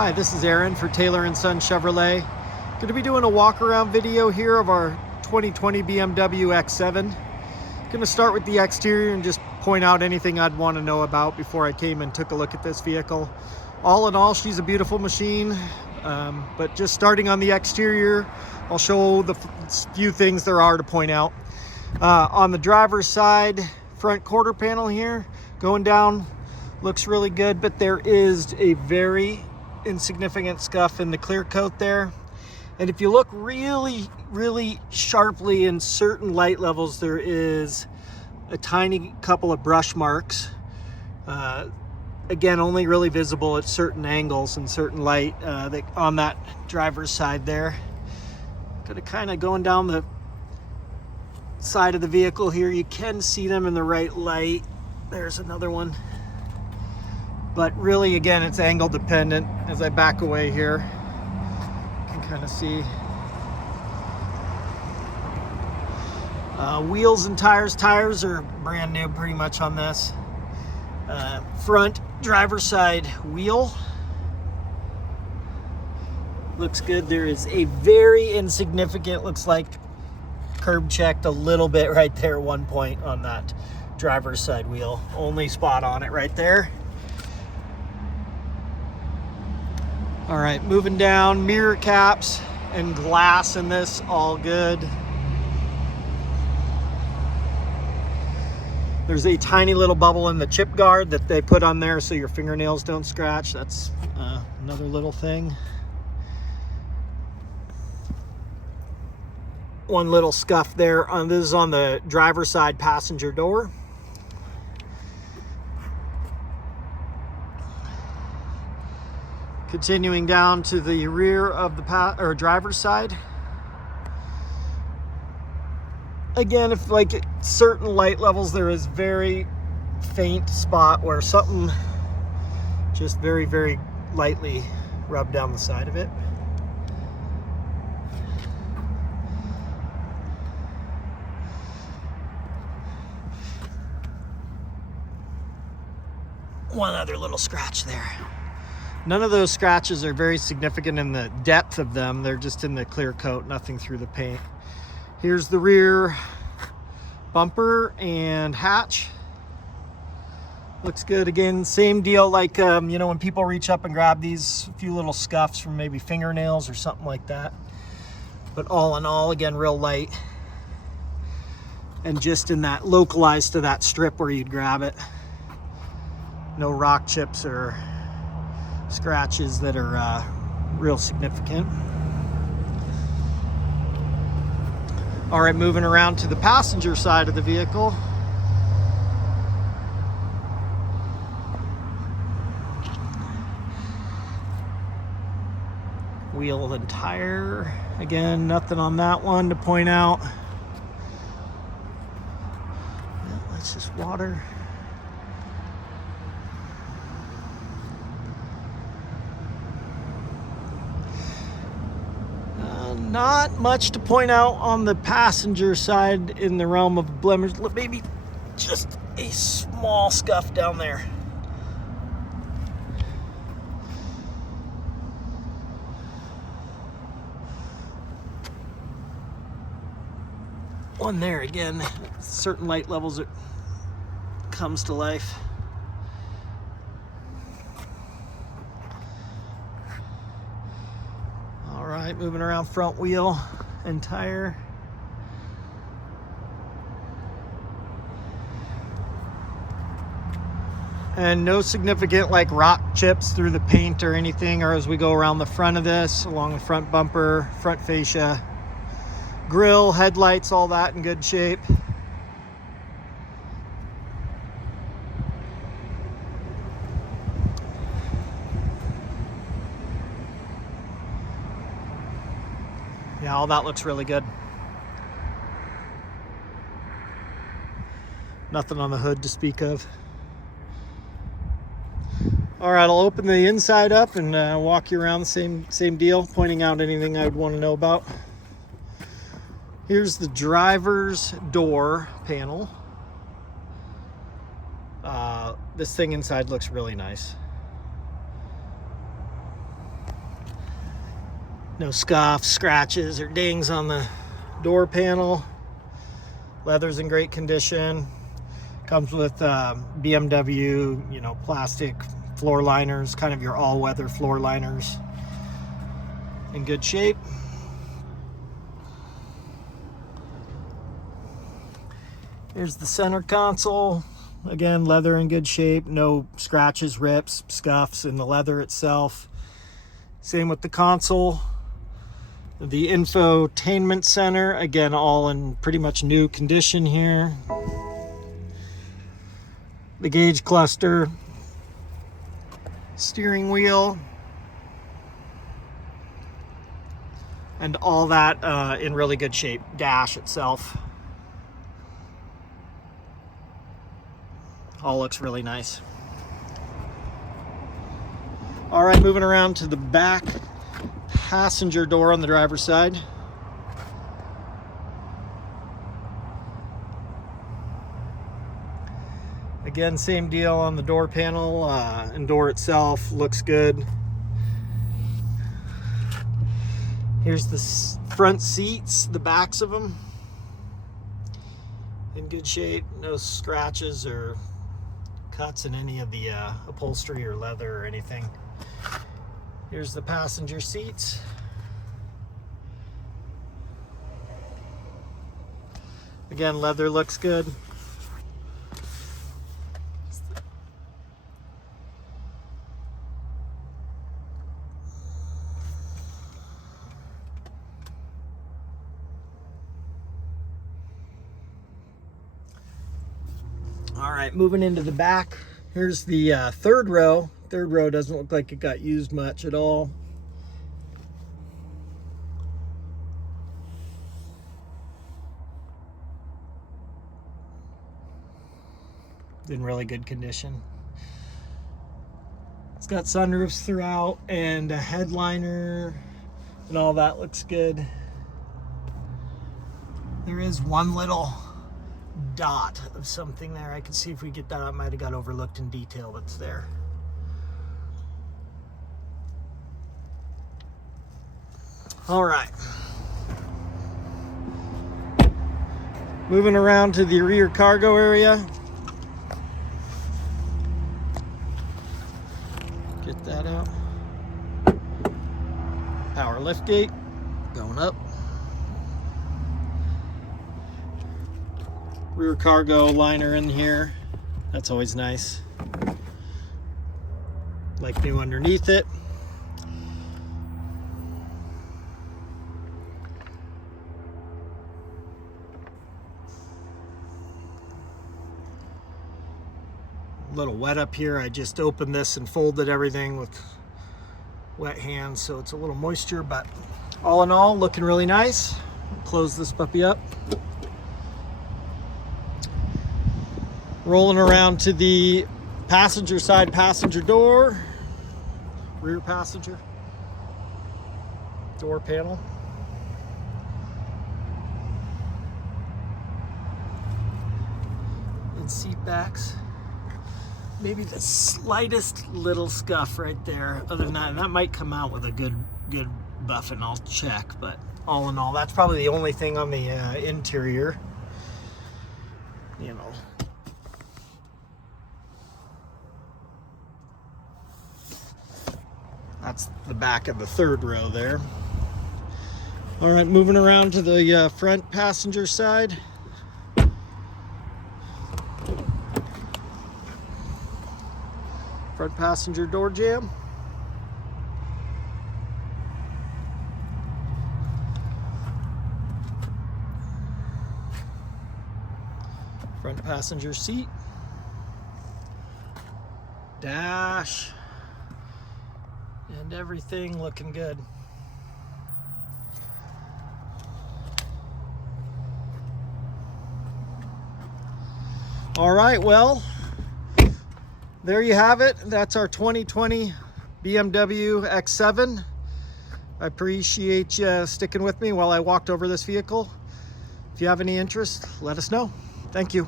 Hi, this is Aaron for Taylor & Son Chevrolet. Going to be doing a walk around video here of our 2020 BMW X7. Going to start with the exterior and just point out anything I'd want to know about before I came and took a look at this vehicle. All in all, she's a beautiful machine, but just starting on the exterior, I'll show the few things there are to point out. On the driver's side, front quarter panel here, going down, looks really good, but there is a very insignificant scuff in the clear coat there. And if you look really sharply in certain light levels, there is a tiny couple of brush marks. Again, only really visible at certain angles and certain light on that driver's side there. Kind of going down the side of the vehicle here, you can see them in the right light. There's another one. But really, again, it's angle dependent. As I back away here, you can kind of see. Wheels and tires. Tires are brand new pretty much on this. Front driver's side wheel. Looks good. There is a very insignificant, looks like curb checked a little bit right there, one point on that driver's side wheel. Only spot on it right there. All right, moving down, mirror caps and glass in this, all good. There's a tiny little bubble in the chip guard that they put on there so your fingernails don't scratch. That's another little thing. One little scuff there. This is on the driver's side passenger door. Continuing down to the rear of the driver's side. Again, if like at certain light levels, there is very faint spot where something just very lightly rubbed down the side of it. One other little scratch there. None of those scratches are very significant in the depth of them. They're just in the clear coat, nothing through the paint. Here's the rear bumper and hatch. Looks good. Again, same deal like, you know, when people reach up and grab these, a few little scuffs from maybe fingernails or something like that. But all in all, again, real light. And just in that, localized to that strip where you'd grab it. No rock chips or scratches that are real significant. All right, moving around to the passenger side of the vehicle. Wheel and tire. Again, nothing on that one to point out. That's just water. Not much to point out on the passenger side in the realm of blemish. Maybe just a small scuff down there. One there again. Certain light levels, it comes to life. Moving around front wheel and tire. And no significant like rock chips through the paint or anything, or as we go around the front of this, along the front bumper, front fascia, grill, headlights, all that in good shape. Yeah, all that looks really good. Nothing on the hood to speak of. All right, I'll open the inside up and walk you around the same deal, pointing out anything I would want to know about. Here's the driver's door panel. This thing inside looks really nice. No scuffs, scratches, or dings on the door panel. Leather's in great condition. Comes with BMW, you know, plastic floor liners, kind of your all-weather floor liners. In good shape. Here's the center console. Again, leather in good shape. No scratches, rips, scuffs in the leather itself. Same with the console. The infotainment center, again, all in pretty much new condition here. The gauge cluster. Steering wheel. And all that in really good shape. Dash itself. All looks really nice. All right, moving around to the back passenger door on the driver's side. Again, same deal on the door panel and door itself. Looks good. Here's the front seats, the backs of them. In good shape, no scratches or cuts in any of the upholstery or leather or anything. Here's the passenger seats. Again, leather looks good. All right, moving into the back. Here's the third row. Third row doesn't look like it got used much at all. In really good condition. It's got sunroofs throughout and a headliner and all that looks good. There is one little dot of something there. I can see if we get that out. Might have got overlooked in detail, but it's there. All right. Moving around to the rear cargo area. Get that out. Power liftgate going up. Rear cargo liner in here. That's always nice. Like new underneath it. A little wet up here. I just opened this and folded everything with wet hands, so it's a little moisture, but all in all, looking really nice. Close this puppy up. Rolling around to the passenger side passenger door, rear passenger door panel. And seat backs. Maybe the slightest little scuff right there. Other than that, and that might come out with a good buff, and I'll check. But all in all, that's probably the only thing on the interior. You know. That's the back of the third row there. All right, moving around to the front passenger side. Front passenger door jamb. Front passenger seat. Dash. And everything looking good. All right, well, there you have it. That's our 2020 BMW X7. I appreciate you sticking with me while I walked over this vehicle. If you have any interest, let us know. Thank you.